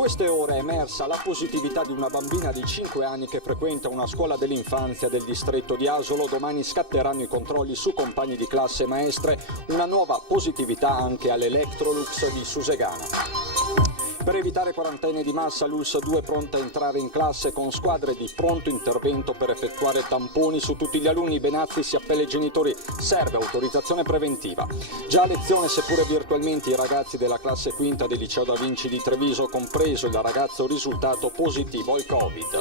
queste ore è emersa la positività di una bambina di 5 anni che frequenta una scuola dell'infanzia del distretto di Asolo. Domani scatteranno i controlli su compagni di classe e maestre. Una nuova positività anche all'Electrolux di Susegana. Per evitare quarantene di massa, l'ULSS 2 è pronta a entrare in classe con squadre di pronto intervento per effettuare tamponi su tutti gli alunni. Benazzi si appella ai genitori, serve autorizzazione preventiva. Già a lezione, seppure virtualmente, i ragazzi della classe quinta del liceo Da Vinci di Treviso, compreso il ragazzo risultato positivo al Covid.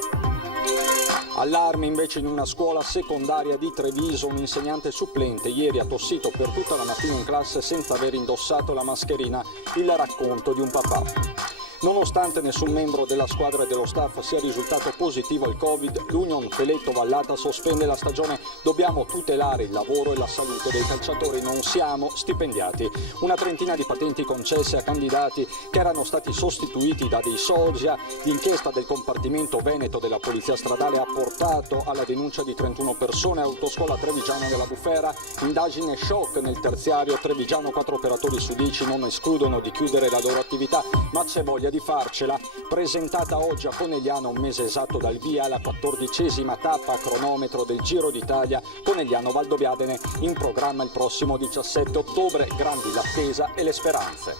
Allarme invece in una scuola secondaria di Treviso. Un insegnante supplente ieri ha tossito per tutta la mattina in classe senza aver indossato la mascherina. Il racconto di un papà. Nonostante nessun membro della squadra e dello staff sia risultato positivo al Covid, l'Union Feletto Vallata sospende la stagione. Dobbiamo tutelare il lavoro e la salute dei calciatori, non siamo stipendiati. Una trentina di patenti concesse a candidati che erano stati sostituiti da dei sosia. L'inchiesta del compartimento veneto della Polizia Stradale ha portato alla denuncia di 31 persone. Autoscuola Trevigiana della Bufera, indagine shock nel terziario trevigiano. 4 operatori su 10 non escludono di chiudere la loro attività, ma c'è voglia di farcela. Presentata oggi a Conegliano, un mese esatto dal via, la 14ª tappa a cronometro del Giro d'Italia Conegliano-Valdobbiadene, in programma il prossimo 17 ottobre. Grandi l'attesa e le speranze.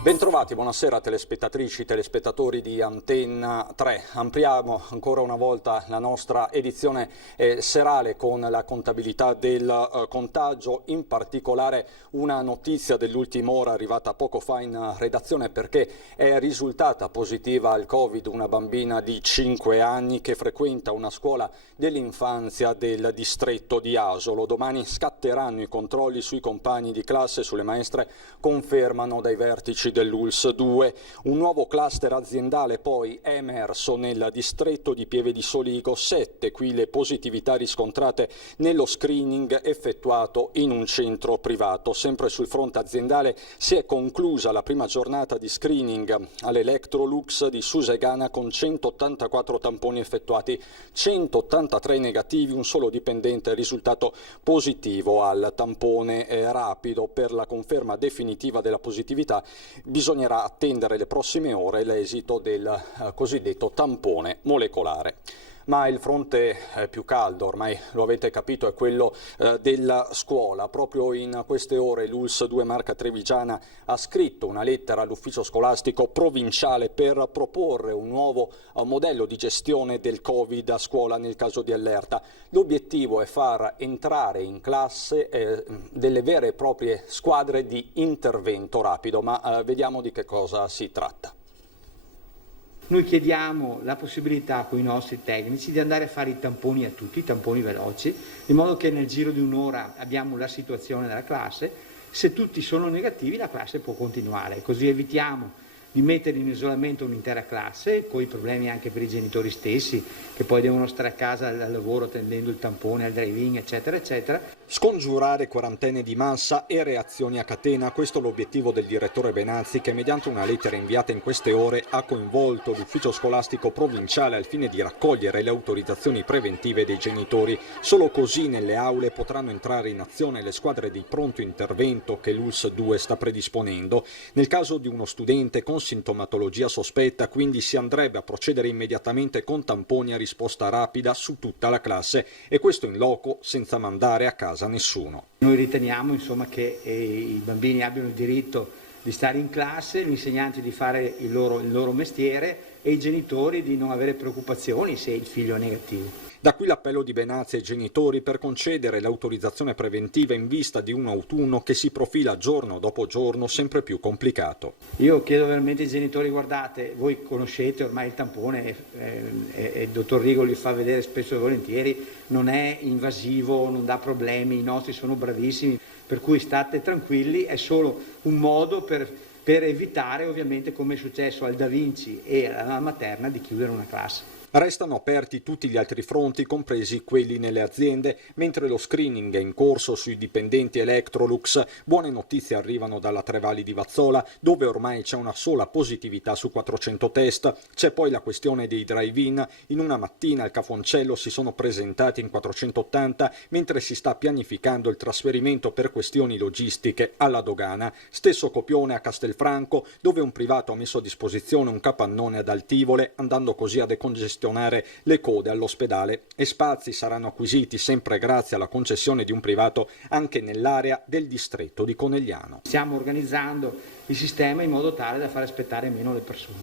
Bentrovati, buonasera telespettatrici, telespettatori di Antenna 3. Ampliamo ancora una volta la nostra edizione serale con la contabilità del contagio, in particolare una notizia dell'ultima ora arrivata poco fa in redazione, perché è risultata positiva al Covid una bambina di 5 anni che frequenta una scuola dell'infanzia del distretto di Asolo. Domani scatteranno i controlli sui compagni di classe, sulle maestre, confermano dai vertici dell'ULSS 2. Un nuovo cluster aziendale poi è emerso nel distretto di Pieve di Soligo. 7 qui le positività riscontrate nello screening effettuato in un centro privato. Sempre sul fronte aziendale si è conclusa la prima giornata di screening all'Electrolux di Susegana con 184 tamponi effettuati, 183 negativi, un solo dipendente è risultato positivo al tampone rapido. Per la conferma definitiva della positività bisognerà attendere le prossime ore l'esito del cosiddetto tampone molecolare. Ma il fronte più caldo, ormai lo avete capito, è quello della scuola. Proprio in queste ore l'ULSS 2 Marca Trevigiana ha scritto una lettera all'ufficio scolastico provinciale per proporre un nuovo modello di gestione del Covid a scuola nel caso di allerta. L'obiettivo è far entrare in classe delle vere e proprie squadre di intervento rapido, ma vediamo di che cosa si tratta. Noi chiediamo la possibilità con i nostri tecnici di andare a fare i tamponi a tutti, i tamponi veloci, in modo che nel giro di un'ora abbiamo la situazione della classe. Se tutti sono negativi la classe può continuare, così evitiamo di mettere in isolamento un'intera classe, con i problemi anche per i genitori stessi, che poi devono stare a casa dal lavoro attendendo il tampone, al drive-in, eccetera, eccetera. Scongiurare quarantene di massa e reazioni a catena, questo è l'obiettivo del direttore Benazzi, che mediante una lettera inviata in queste ore ha coinvolto l'ufficio scolastico provinciale al fine di raccogliere le autorizzazioni preventive dei genitori. Solo così nelle aule potranno entrare in azione le squadre di pronto intervento che l'ULSS 2 sta predisponendo. Nel caso di uno studente con sintomatologia sospetta, quindi si andrebbe a procedere immediatamente con tamponi a risposta rapida su tutta la classe, e questo in loco, senza mandare a casa nessuno. Noi riteniamo insomma che i bambini abbiano il diritto di stare in classe, gli insegnanti di fare il loro mestiere e i genitori di non avere preoccupazioni se il figlio è negativo. Da qui l'appello di Benazzi ai genitori per concedere l'autorizzazione preventiva in vista di un autunno che si profila giorno dopo giorno sempre più complicato. Io chiedo veramente ai genitori: guardate, voi conoscete ormai il tampone e il dottor Rigoli fa vedere spesso e volentieri, non è invasivo, non dà problemi, i nostri sono bravissimi, per cui state tranquilli, è solo un modo per evitare, ovviamente, come è successo al Da Vinci e alla Materna, di chiudere una classe. Restano aperti tutti gli altri fronti, compresi quelli nelle aziende, mentre lo screening è in corso sui dipendenti Electrolux. Buone notizie arrivano dalla Trevali di Vazzola, dove ormai c'è una sola positività su 400 test. C'è poi la questione dei drive-in. In una mattina al Cafoncello si sono presentati in 480, mentre si sta pianificando il trasferimento per questioni logistiche alla dogana. Stesso copione a Castelfranco, dove un privato ha messo a disposizione un capannone ad Altivole, andando così a decongestionare le code all'ospedale, e spazi saranno acquisiti sempre grazie alla concessione di un privato anche nell'area del distretto di Conegliano. Stiamo organizzando il sistema in modo tale da far aspettare meno le persone.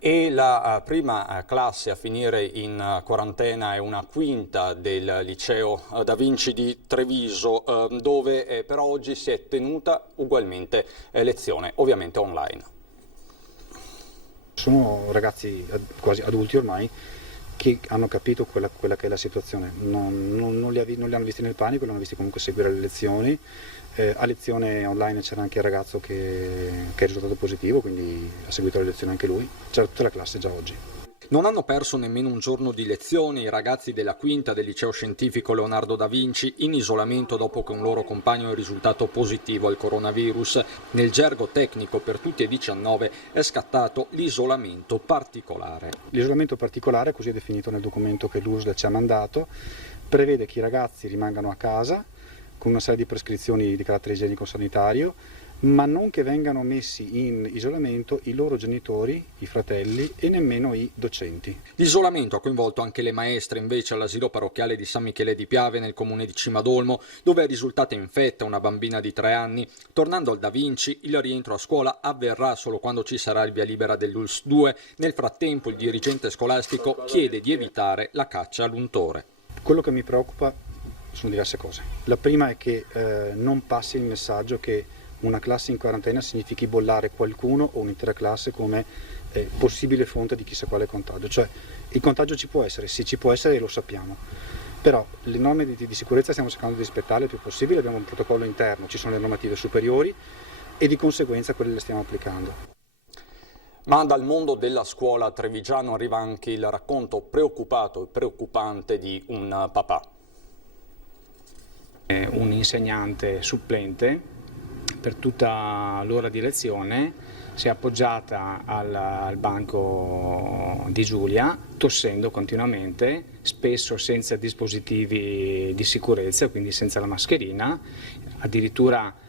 E la prima classe a finire in quarantena è una quinta del liceo Da Vinci di Treviso, dove per oggi si è tenuta ugualmente lezione, ovviamente online. Sono ragazzi quasi adulti ormai che hanno capito quella che è la situazione, non li hanno visti nel panico, li hanno visti comunque seguire le lezioni. A lezione online c'era anche il ragazzo che è risultato positivo, quindi ha seguito le lezioni anche lui, c'era tutta la classe già oggi. Non hanno perso nemmeno un giorno di lezione i ragazzi della quinta del liceo scientifico Leonardo da Vinci, in isolamento dopo che un loro compagno è risultato positivo al coronavirus. Nel gergo tecnico per tutti e 19 è scattato l'isolamento particolare. L'isolamento particolare, così è definito nel documento che l'USL ci ha mandato, prevede che i ragazzi rimangano a casa con una serie di prescrizioni di carattere igienico-sanitario, ma non che vengano messi in isolamento i loro genitori, i fratelli e nemmeno i docenti. L'isolamento ha coinvolto anche le maestre invece all'asilo parrocchiale di San Michele di Piave nel comune di Cimadolmo, dove è risultata infetta una bambina di 3 anni. Tornando al Da Vinci, il rientro a scuola avverrà solo quando ci sarà il via libera dell'ULSS 2. Nel frattempo il dirigente scolastico chiede di evitare la caccia all'untore. Quello che mi preoccupa sono diverse cose. La prima è che non passi il messaggio che una classe in quarantena significhi bollare qualcuno o un'intera classe come possibile fonte di chissà quale contagio. Cioè il contagio ci può essere, sì ci può essere e lo sappiamo, però le norme di sicurezza stiamo cercando di rispettarle il più possibile, abbiamo un protocollo interno, ci sono le normative superiori e di conseguenza quelle le stiamo applicando. Ma dal mondo della scuola trevigiano arriva anche il racconto preoccupato e preoccupante di un papà. Un insegnante supplente per tutta l'ora di lezione si è appoggiata al banco di Giulia, tossendo continuamente, spesso senza dispositivi di sicurezza, quindi senza la mascherina, addirittura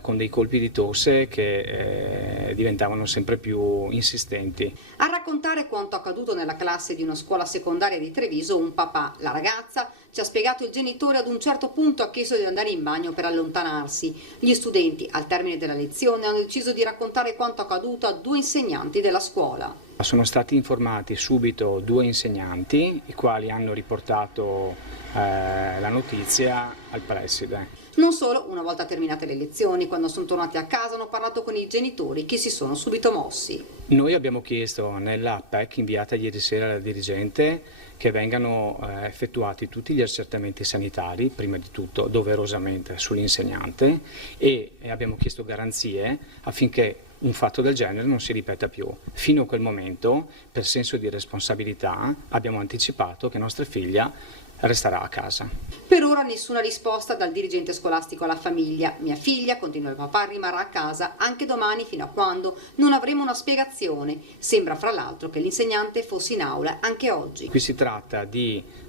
con dei colpi di tosse che diventavano sempre più insistenti. A raccontare quanto accaduto nella classe di una scuola secondaria di Treviso un papà. La ragazza ci ha spiegato il genitore ad un certo punto ha chiesto di andare in bagno per allontanarsi. Gli studenti al termine della lezione hanno deciso di raccontare quanto accaduto a 2 insegnanti della scuola. Sono stati informati subito 2 insegnanti, i quali hanno riportato la notizia al preside. Non solo, una volta terminate le lezioni, quando sono tornati a casa hanno parlato con i genitori che si sono subito mossi. Noi abbiamo chiesto nella PEC inviata ieri sera alla dirigente che vengano effettuati tutti gli accertamenti sanitari, prima di tutto doverosamente sull'insegnante, e abbiamo chiesto garanzie affinché un fatto del genere non si ripeta più. Fino a quel momento, per senso di responsabilità, abbiamo anticipato che nostra figlia resterà a casa. Per ora nessuna risposta dal dirigente scolastico alla famiglia. Mia figlia, continua il papà, rimarrà a casa anche domani fino a quando non avremo una spiegazione. Sembra fra l'altro che l'insegnante fosse in aula anche oggi. Qui si tratta di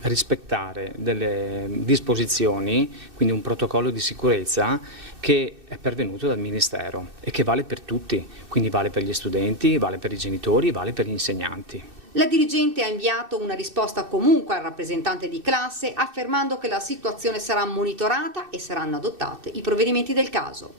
rispettare delle disposizioni, quindi un protocollo di sicurezza che è pervenuto dal Ministero e che vale per tutti, quindi vale per gli studenti, vale per i genitori, vale per gli insegnanti. La dirigente ha inviato una risposta comunque al rappresentante di classe affermando che la situazione sarà monitorata e saranno adottati i provvedimenti del caso.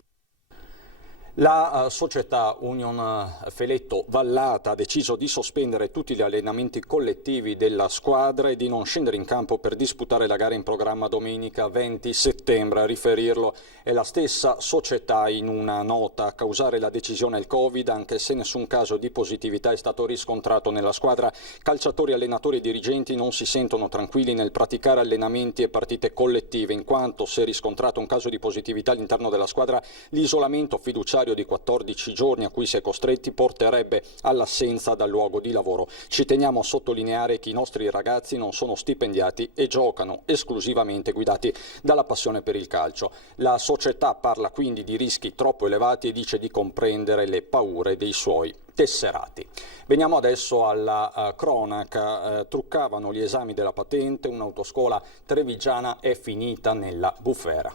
La società Union Feletto Vallata ha deciso di sospendere tutti gli allenamenti collettivi della squadra e di non scendere in campo per disputare la gara in programma domenica 20 settembre. A riferirlo è la stessa società in una nota. A causare la decisione il Covid, anche se nessun caso di positività è stato riscontrato nella squadra. Calciatori, allenatori e dirigenti non si sentono tranquilli nel praticare allenamenti e partite collettive, in quanto se riscontrato un caso di positività all'interno della squadra, l'isolamento fiduciario sanitario di 14 giorni a cui si è costretti porterebbe all'assenza dal luogo di lavoro. Ci teniamo a sottolineare che i nostri ragazzi non sono stipendiati e giocano esclusivamente guidati dalla passione per il calcio. La società parla quindi di rischi troppo elevati e dice di comprendere le paure dei suoi tesserati. Veniamo adesso alla cronaca. Truccavano gli esami della patente, un'autoscuola trevigiana è finita nella bufera.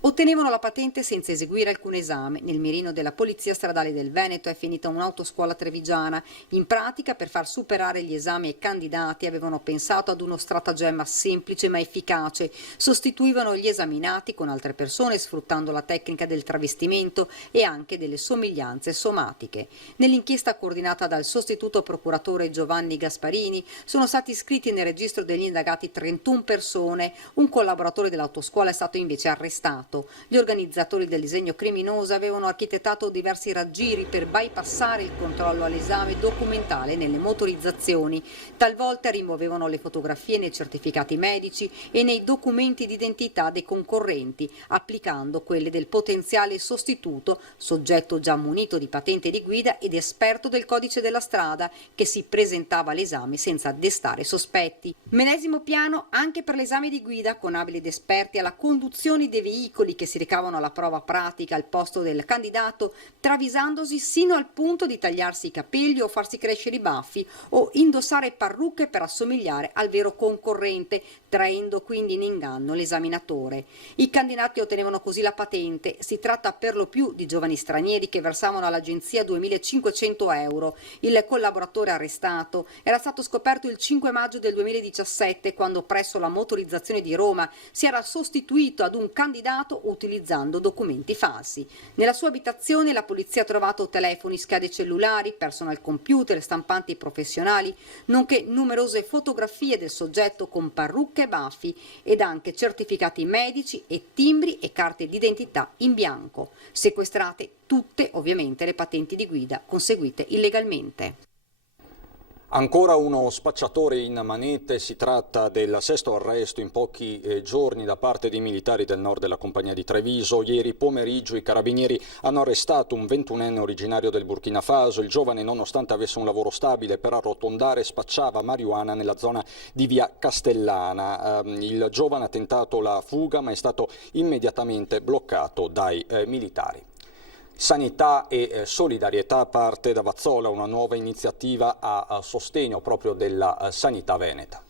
Ottenevano la patente senza eseguire alcun esame. Nel mirino della Polizia Stradale del Veneto è finita un'autoscuola trevigiana. In pratica, per far superare gli esami ai candidati, avevano pensato ad uno stratagemma semplice ma efficace. Sostituivano gli esaminati con altre persone sfruttando la tecnica del travestimento e anche delle somiglianze somatiche. Nell'inchiesta coordinata dal sostituto procuratore Giovanni Gasparini sono stati iscritti nel registro degli indagati 31 persone. Un collaboratore dell'autoscuola è stato invece arrestato. Gli organizzatori del disegno criminoso avevano architettato diversi raggiri per bypassare il controllo all'esame documentale nelle motorizzazioni. Talvolta rimuovevano le fotografie nei certificati medici e nei documenti d'identità dei concorrenti, applicando quelle del potenziale sostituto, soggetto già munito di patente di guida ed esperto del codice della strada, che si presentava all'esame senza destare sospetti. Medesimo piano anche per l'esame di guida, con abili ed esperti alla conduzione dei veicoli che si recavano alla prova pratica al posto del candidato, travisandosi sino al punto di tagliarsi i capelli o farsi crescere i baffi o indossare parrucche per assomigliare al vero concorrente, traendo quindi in inganno l'esaminatore. I candidati ottenevano così la patente. Si tratta per lo più di giovani stranieri che versavano all'agenzia 2.500 euro. Il collaboratore arrestato era stato scoperto il 5 maggio del 2017, quando presso la motorizzazione di Roma si era sostituito ad un candidato utilizzando documenti falsi. Nella sua abitazione la polizia ha trovato telefoni, schede cellulari, personal computer, stampanti professionali, nonché numerose fotografie del soggetto con parrucche e baffi ed anche certificati medici e timbri e carte d'identità in bianco. Sequestrate tutte ovviamente le patenti di guida conseguite illegalmente. Ancora uno spacciatore in manette, si tratta del sesto arresto in pochi giorni da parte dei militari del nord della compagnia di Treviso. Ieri pomeriggio i carabinieri hanno arrestato un 21enne originario del Burkina Faso. Il giovane, nonostante avesse un lavoro stabile per arrotondare, spacciava marijuana nella zona di via Castellana. Il giovane ha tentato la fuga ma è stato immediatamente bloccato dai militari. Sanità e solidarietà parte da Vazzola, una nuova iniziativa a sostegno proprio della sanità veneta.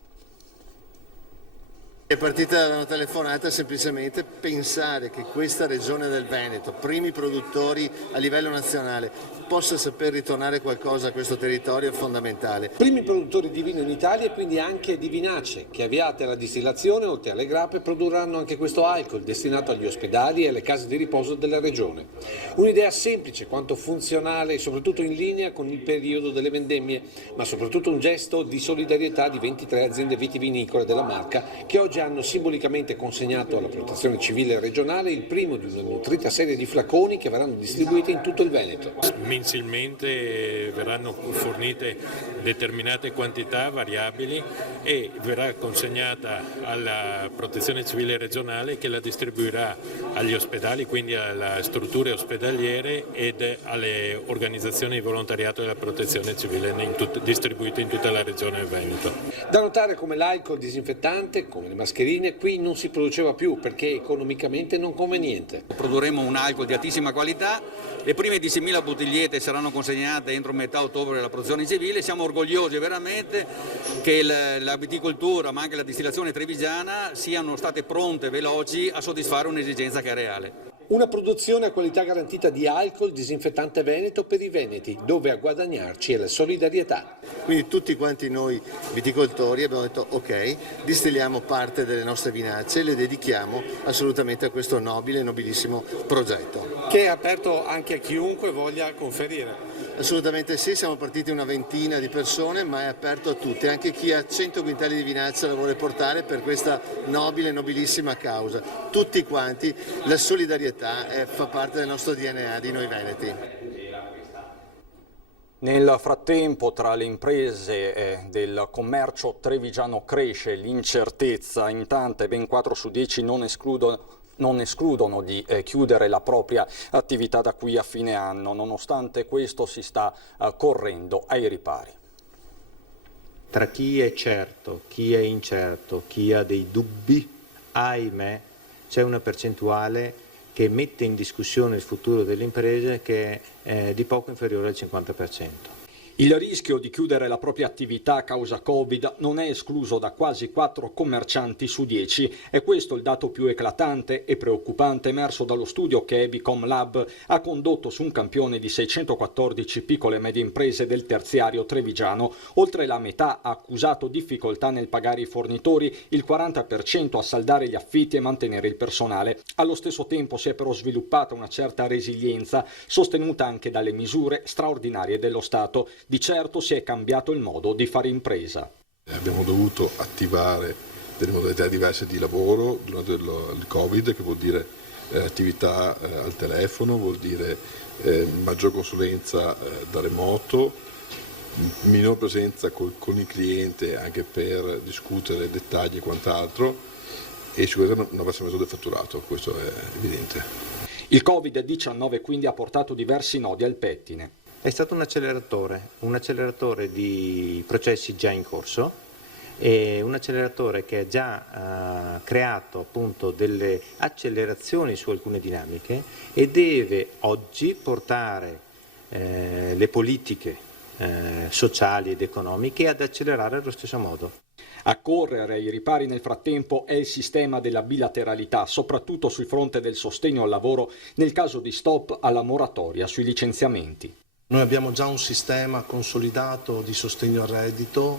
È partita da una telefonata semplicemente pensare che questa regione del Veneto, primi produttori a livello nazionale, possa saper ritornare qualcosa a questo territorio è fondamentale. Primi produttori di vino in Italia e quindi anche di vinace, che avviate alla distillazione, oltre alle grappe, produrranno anche questo alcol destinato agli ospedali e alle case di riposo della regione. Un'idea semplice quanto funzionale e soprattutto in linea con il periodo delle vendemmie, ma soprattutto un gesto di solidarietà di 23 aziende vitivinicole della marca che oggi hanno simbolicamente consegnato alla Protezione Civile regionale il primo di una nutrita serie di flaconi che verranno distribuiti in tutto il Veneto. Mensilmente verranno fornite determinate quantità variabili e verrà consegnata alla Protezione Civile regionale, che la distribuirà agli ospedali, quindi alle strutture ospedaliere ed alle organizzazioni di volontariato della Protezione Civile distribuite in tutta la regione Veneto. Da notare come l'alcol disinfettante, come le mascherine, qui non si produceva più perché economicamente non conveniente. Produrremo un alcol di altissima qualità, le prime 10.000 bottigliette saranno consegnate entro metà ottobre alla Protezione Civile. Siamo orgogliosi veramente che la viticoltura ma anche la distillazione trevigiana siano state pronte, veloci a soddisfare un'esigenza che è reale. Una produzione a qualità garantita di alcol disinfettante veneto per i veneti, dove a guadagnarci è la solidarietà. Quindi tutti quanti noi viticoltori abbiamo detto ok, distilliamo parte delle nostre vinacce e le dedichiamo assolutamente a questo nobile e nobilissimo progetto. Che è aperto anche a chiunque voglia conferire. Assolutamente sì, siamo partiti una ventina di persone, ma è aperto a tutti, anche chi ha 100 quintali di vinaccia la vuole portare per questa nobile e nobilissima causa. Tutti quanti, la solidarietà fa parte del nostro DNA di noi veneti. Nel frattempo tra le imprese del commercio trevigiano cresce l'incertezza in tante, ben 4 su 10 non escludono non escludono di chiudere la propria attività da qui a fine anno. Nonostante questo si sta correndo ai ripari. Tra chi è certo, chi è incerto, chi ha dei dubbi, ahimè, c'è una percentuale che mette in discussione il futuro delle imprese che è di poco inferiore al 50%. Il rischio di chiudere la propria attività a causa Covid non è escluso da quasi 4 commercianti su 10. È questo il dato più eclatante e preoccupante emerso dallo studio che Ebicom Lab ha condotto su un campione di 614 piccole e medie imprese del terziario trevigiano. Oltre la metà ha accusato difficoltà nel pagare i fornitori, il 40% a saldare gli affitti e mantenere il personale. Allo stesso tempo si è però sviluppata una certa resilienza, sostenuta anche dalle misure straordinarie dello Stato. Di certo si è cambiato il modo di fare impresa. Abbiamo dovuto attivare delle modalità diverse di lavoro durante il Covid, che vuol dire attività al telefono, vuol dire maggior consulenza da remoto, minor presenza con il cliente anche per discutere dettagli e quant'altro, e sicuramente un abbassamento del fatturato, questo è evidente. Il Covid-19 quindi ha portato diversi nodi al pettine. È stato un acceleratore di processi già in corso e un acceleratore che ha già creato appunto delle accelerazioni su alcune dinamiche e deve oggi portare le politiche sociali ed economiche ad accelerare allo stesso modo. A correre ai ripari nel frattempo è il sistema della bilateralità, soprattutto sul fronte del sostegno al lavoro nel caso di stop alla moratoria sui licenziamenti. Noi abbiamo già un sistema consolidato di sostegno al reddito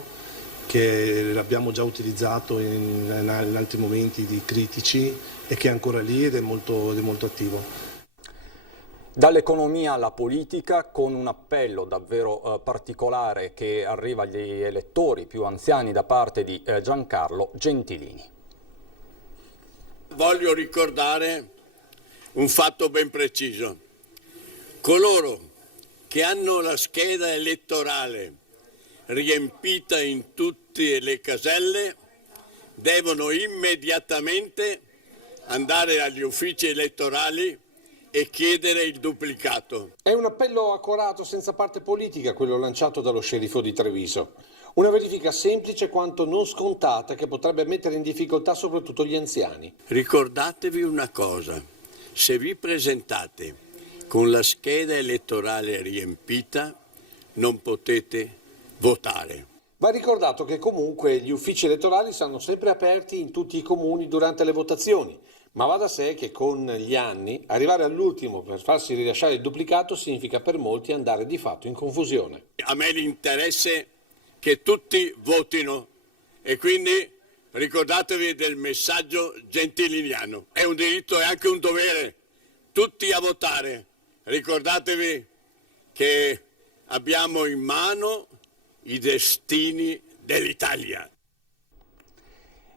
che l'abbiamo già utilizzato in altri momenti critici e che è ancora lì ed è molto attivo. Dall'economia alla politica, con un appello davvero particolare che arriva agli elettori più anziani da parte di Giancarlo Gentilini. Voglio ricordare un fatto ben preciso. Coloro che hanno la scheda elettorale riempita in tutte le caselle devono immediatamente andare agli uffici elettorali e chiedere il duplicato. È un appello accorato senza parte politica quello lanciato dallo sceriffo di Treviso. Una verifica semplice quanto non scontata che potrebbe mettere in difficoltà soprattutto gli anziani. Ricordatevi una cosa, se vi presentate con la scheda elettorale riempita non potete votare. Va ricordato che comunque gli uffici elettorali saranno sempre aperti in tutti i comuni durante le votazioni, ma va da sé che con gli anni arrivare all'ultimo per farsi rilasciare il duplicato significa per molti andare di fatto in confusione. A me l'interesse che tutti votino e quindi ricordatevi del messaggio gentiliniano. È un diritto e anche un dovere, tutti a votare. Ricordatevi che abbiamo in mano i destini dell'Italia.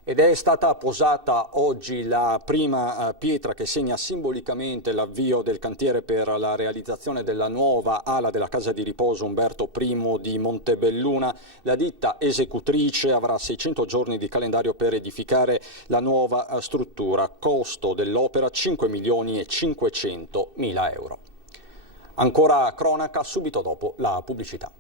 Ed è stata posata oggi la prima pietra che segna simbolicamente l'avvio del cantiere per la realizzazione della nuova ala della casa di riposo Umberto I di Montebelluna. La ditta esecutrice avrà 600 giorni di calendario per edificare la nuova struttura. Costo dell'opera 5.500.000 euro. Ancora cronaca subito dopo la pubblicità.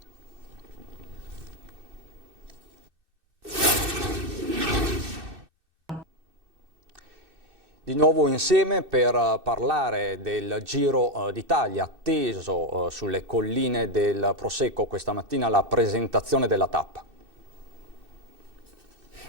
Di nuovo insieme per parlare del Giro d'Italia atteso sulle colline del Prosecco. Questa mattina la presentazione della tappa.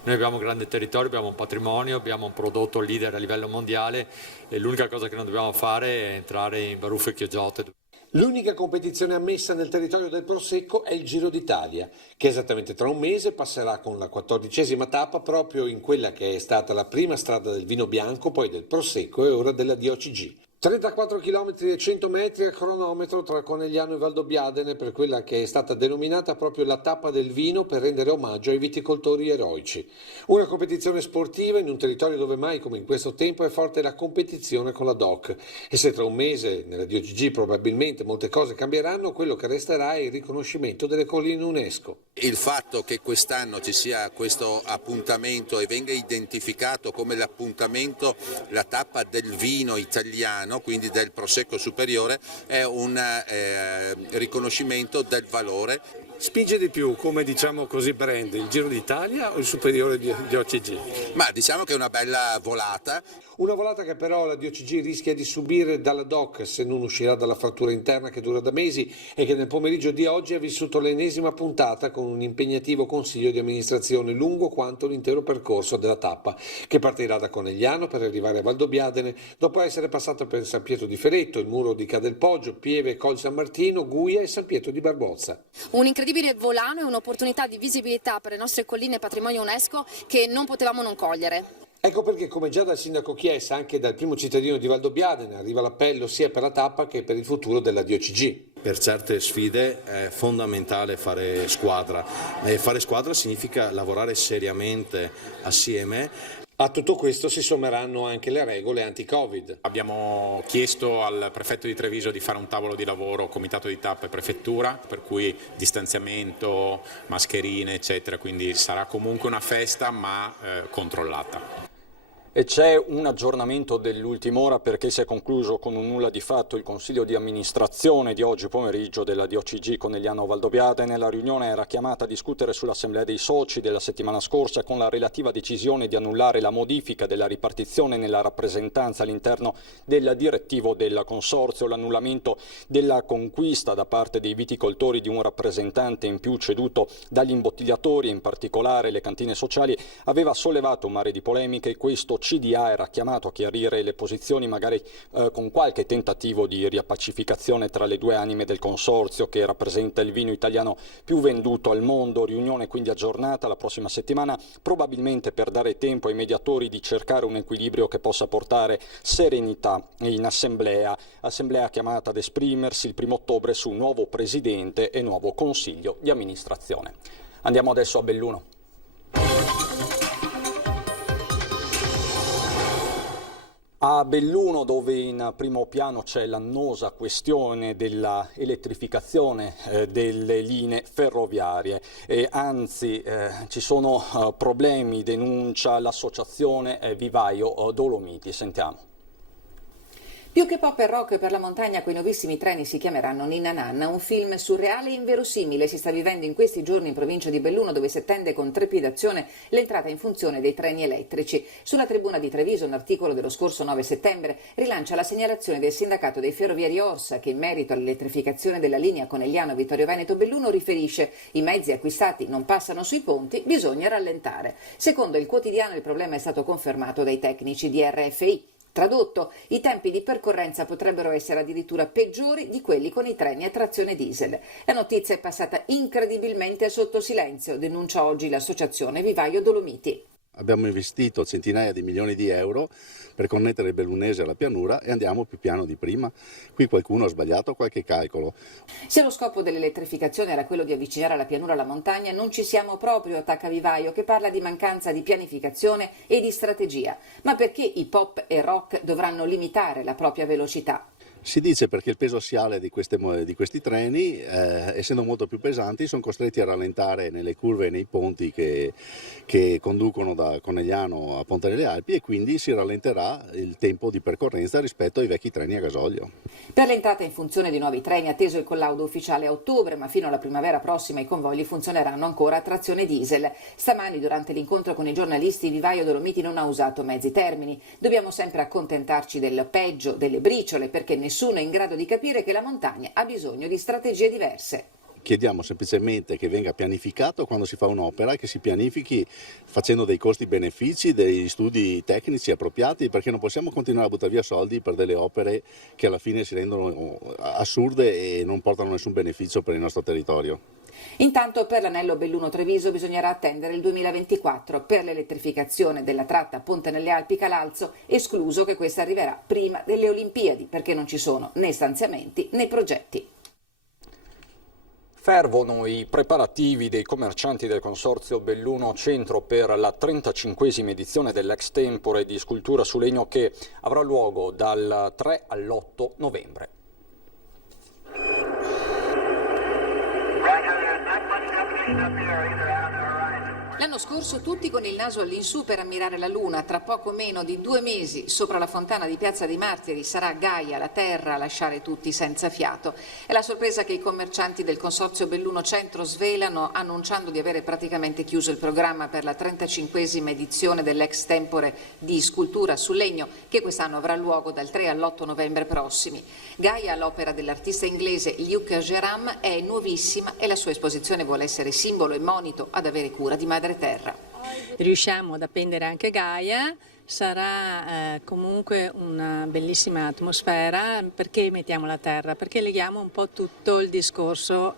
Noi abbiamo un grande territorio, abbiamo un patrimonio, abbiamo un prodotto leader a livello mondiale e l'unica cosa che non dobbiamo fare è entrare in baruffe e chioggiotte. L'unica competizione ammessa nel territorio del Prosecco è il Giro d'Italia, che esattamente tra un mese passerà con la 14ª tappa proprio in quella che è stata la prima strada del vino bianco, poi del Prosecco e ora della DOCG. 34 km e 100 metri a cronometro tra Conegliano e Valdobbiadene per quella che è stata denominata proprio la tappa del vino per rendere omaggio ai viticoltori eroici. Una competizione sportiva in un territorio dove mai come in questo tempo è forte la competizione con la DOC. E se tra un mese nella DOCG probabilmente molte cose cambieranno, quello che resterà è il riconoscimento delle colline UNESCO. Il fatto che quest'anno ci sia questo appuntamento e venga identificato come l'appuntamento, la tappa del vino italiano, quindi del Prosecco superiore, è un riconoscimento del valore. Spinge di più, come diciamo così, brand, il Giro d'Italia o il superiore di OCG? Ma diciamo che è una bella volata. Una volata che però la DOCG rischia di subire dalla DOC se non uscirà dalla frattura interna che dura da mesi e che nel pomeriggio di oggi ha vissuto l'ennesima puntata con un impegnativo consiglio di amministrazione lungo quanto l'intero percorso della tappa, che partirà da Conegliano per arrivare a Valdobbiadene dopo essere passato per San Pietro di Feretto, il muro di Cadelpoggio, Pieve, Col San Martino, Guia e San Pietro di Barbozza. Un incredibile volano e un'opportunità di visibilità per le nostre colline patrimonio UNESCO che non potevamo non cogliere. Ecco perché, come già dal sindaco Chiesa, anche dal primo cittadino di Valdobbiadene arriva l'appello sia per la tappa che per il futuro della DOCG. Per certe sfide è fondamentale fare squadra e fare squadra significa lavorare seriamente assieme. A tutto questo si sommeranno anche le regole anti-Covid. Abbiamo chiesto al prefetto di Treviso di fare un tavolo di lavoro, comitato di tappa e prefettura, per cui distanziamento, mascherine eccetera, quindi sarà comunque una festa ma controllata. E c'è un aggiornamento dell'ultima ora perché si è concluso con un nulla di fatto il consiglio di amministrazione di oggi pomeriggio della DOCG Conegliano Valdobbiadene. La riunione era chiamata a discutere sull'assemblea dei soci della settimana scorsa con la relativa decisione di annullare la modifica della ripartizione nella rappresentanza all'interno del direttivo del consorzio. L'annullamento della conquista da parte dei viticoltori di un rappresentante in più ceduto dagli imbottigliatori, in particolare le cantine sociali, aveva sollevato un mare di polemiche e questo CDA era chiamato a chiarire le posizioni, magari con qualche tentativo di riappacificazione tra le due anime del consorzio che rappresenta il vino italiano più venduto al mondo. Riunione quindi aggiornata la prossima settimana, probabilmente per dare tempo ai mediatori di cercare un equilibrio che possa portare serenità in assemblea chiamata ad esprimersi il 1° ottobre su nuovo presidente e nuovo consiglio di amministrazione. Andiamo adesso a Belluno. A Belluno, dove in primo piano c'è l'annosa questione della elettrificazione delle linee ferroviarie, anzi ci sono problemi, denuncia l'associazione Vivaio Dolomiti. Sentiamo. Più che pop e rock per la montagna, quei nuovissimi treni si chiameranno Ninna Nanna, un film surreale e inverosimile si sta vivendo in questi giorni in provincia di Belluno, dove si attende con trepidazione l'entrata in funzione dei treni elettrici. Sulla tribuna di Treviso un articolo dello scorso 9 settembre rilancia la segnalazione del sindacato dei ferrovieri Orsa che in merito all'elettrificazione della linea Conegliano-Vittorio Veneto-Belluno riferisce: i mezzi acquistati non passano sui ponti, bisogna rallentare. Secondo il quotidiano il problema è stato confermato dai tecnici di RFI. Tradotto, i tempi di percorrenza potrebbero essere addirittura peggiori di quelli con i treni a trazione diesel. La notizia è passata incredibilmente sotto silenzio, denuncia oggi l'associazione Vivaio Dolomiti. Abbiamo investito centinaia di milioni di euro per connettere il bellunese alla pianura e andiamo più piano di prima. Qui qualcuno ha sbagliato qualche calcolo. Se lo scopo dell'elettrificazione era quello di avvicinare la pianura alla montagna, non ci siamo proprio, attacca Vivaio, che parla di mancanza di pianificazione e di strategia. Ma perché i pop e rock dovranno limitare la propria velocità? Si dice perché il peso assiale di questi treni, essendo molto più pesanti, sono costretti a rallentare nelle curve e nei ponti che conducono da Conegliano a Ponte delle Alpi, e quindi si rallenterà il tempo di percorrenza rispetto ai vecchi treni a gasolio. Per l'entrata in funzione di nuovi treni atteso il collaudo ufficiale a ottobre, ma fino alla primavera prossima i convogli funzioneranno ancora a trazione diesel. Stamani, durante l'incontro con i giornalisti, Vivaio Dolomiti non ha usato mezzi termini. Dobbiamo sempre accontentarci del peggio, delle briciole, perché nessuno è in grado di capire che la montagna ha bisogno di strategie diverse. Chiediamo semplicemente che venga pianificato quando si fa un'opera, che si pianifichi facendo dei costi-benefici, degli studi tecnici appropriati, perché non possiamo continuare a buttare via soldi per delle opere che alla fine si rendono assurde e non portano nessun beneficio per il nostro territorio. Intanto per l'anello Belluno-Treviso bisognerà attendere il 2024. Per l'elettrificazione della tratta Ponte nelle Alpi-Calalzo, escluso che questa arriverà prima delle Olimpiadi, perché non ci sono né stanziamenti né progetti. Fervono i preparativi dei commercianti del Consorzio Belluno Centro per la 35esima edizione dell'Extempore di scultura su legno che avrà luogo dal 3 all'8 novembre. L'anno scorso tutti con il naso all'insù per ammirare la luna. Tra poco meno di 2 mesi sopra la fontana di Piazza dei Martiri sarà Gaia, la terra, a lasciare tutti senza fiato. È la sorpresa che i commercianti del Consorzio Belluno Centro svelano annunciando di avere praticamente chiuso il programma per la 35esima edizione dell'Extempore di scultura su legno che quest'anno avrà luogo dal 3 all'8 novembre prossimi. Gaia, l'opera dell'artista inglese Luc Geram, è nuovissima e la sua esposizione vuole essere simbolo e monito ad avere cura di madre terra. Riusciamo ad appendere anche Gaia, sarà comunque una bellissima atmosfera. Perché mettiamo la terra? Perché leghiamo un po' tutto il discorso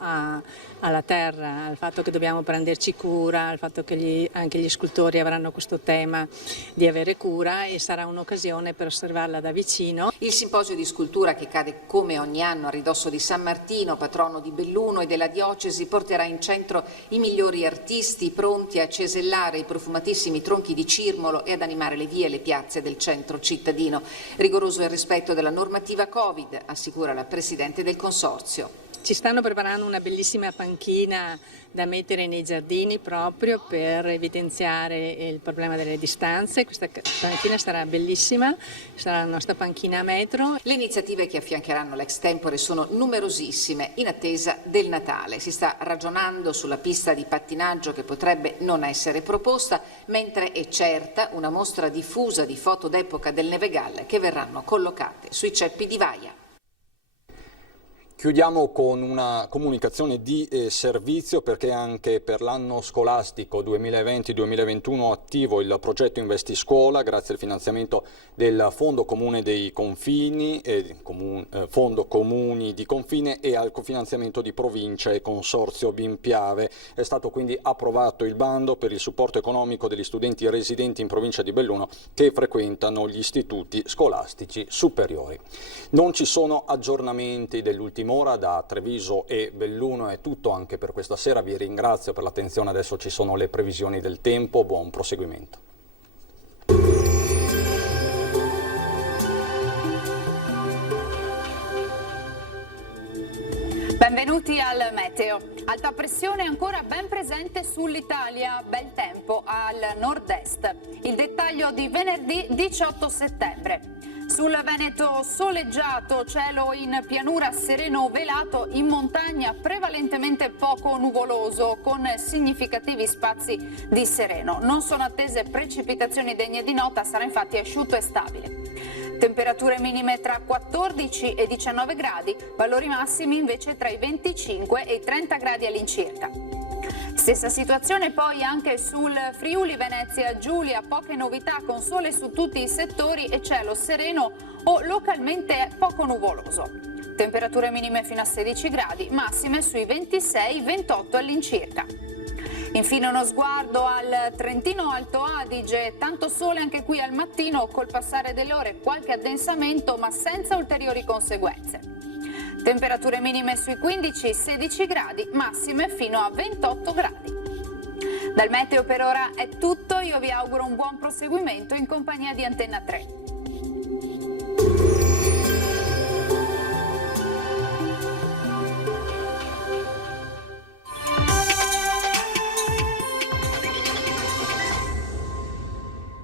alla terra, al fatto che dobbiamo prenderci cura, al fatto che anche gli scultori avranno questo tema di avere cura e sarà un'occasione per osservarla da vicino. Il simposio di scultura, che cade come ogni anno a ridosso di San Martino, patrono di Belluno e della diocesi, porterà in centro i migliori artisti pronti a cesellare i profumatissimi tronchi di cirmolo e ad animare le vie e le piazze del centro cittadino. Rigoroso il rispetto della normativa Covid, assicura la Presidente del Consorzio. Ci stanno preparando una bellissima panchina da mettere nei giardini proprio per evidenziare il problema delle distanze. Questa panchina sarà bellissima, sarà la nostra panchina a metro. Le iniziative che affiancheranno l'Extempore sono numerosissime in attesa del Natale. Si sta ragionando sulla pista di pattinaggio che potrebbe non essere proposta, mentre è certa una mostra diffusa di foto d'epoca del Nevegalle che verranno collocate sui ceppi di Vaia. Chiudiamo con una comunicazione di servizio, perché anche per l'anno scolastico 2020-2021 attivo il progetto Investi Scuola grazie al finanziamento del Fondo Comune dei Confini, Fondo Comuni di Confine e al cofinanziamento di Provincia e Consorzio Bimpiave. È stato quindi approvato il bando per il supporto economico degli studenti residenti in provincia di Belluno che frequentano gli istituti scolastici superiori. Non ci sono aggiornamenti dell'ultimo ora da Treviso e Belluno. È tutto anche per questa sera, vi ringrazio per l'attenzione. Adesso ci sono le previsioni del tempo, buon proseguimento. Benvenuti al meteo. Alta pressione ancora ben presente sull'Italia, bel tempo al nord-est. Il dettaglio di venerdì 18 settembre. Sul Veneto soleggiato, cielo in pianura sereno velato, in montagna prevalentemente poco nuvoloso con significativi spazi di sereno. Non sono attese precipitazioni degne di nota, sarà infatti asciutto e stabile. Temperature minime tra 14 e 19 gradi, valori massimi invece tra i 25 e i 30 gradi all'incirca. Stessa situazione poi anche sul Friuli Venezia Giulia, poche novità con sole su tutti i settori e cielo sereno o localmente poco nuvoloso. Temperature minime fino a 16 gradi, massime sui 26-28 all'incirca. Infine uno sguardo al Trentino Alto Adige, tanto sole anche qui al mattino, col passare delle ore qualche addensamento ma senza ulteriori conseguenze. Temperature minime sui 15-16 gradi, massime fino a 28 gradi. Dal meteo per ora è tutto, io vi auguro un buon proseguimento in compagnia di Antenna 3.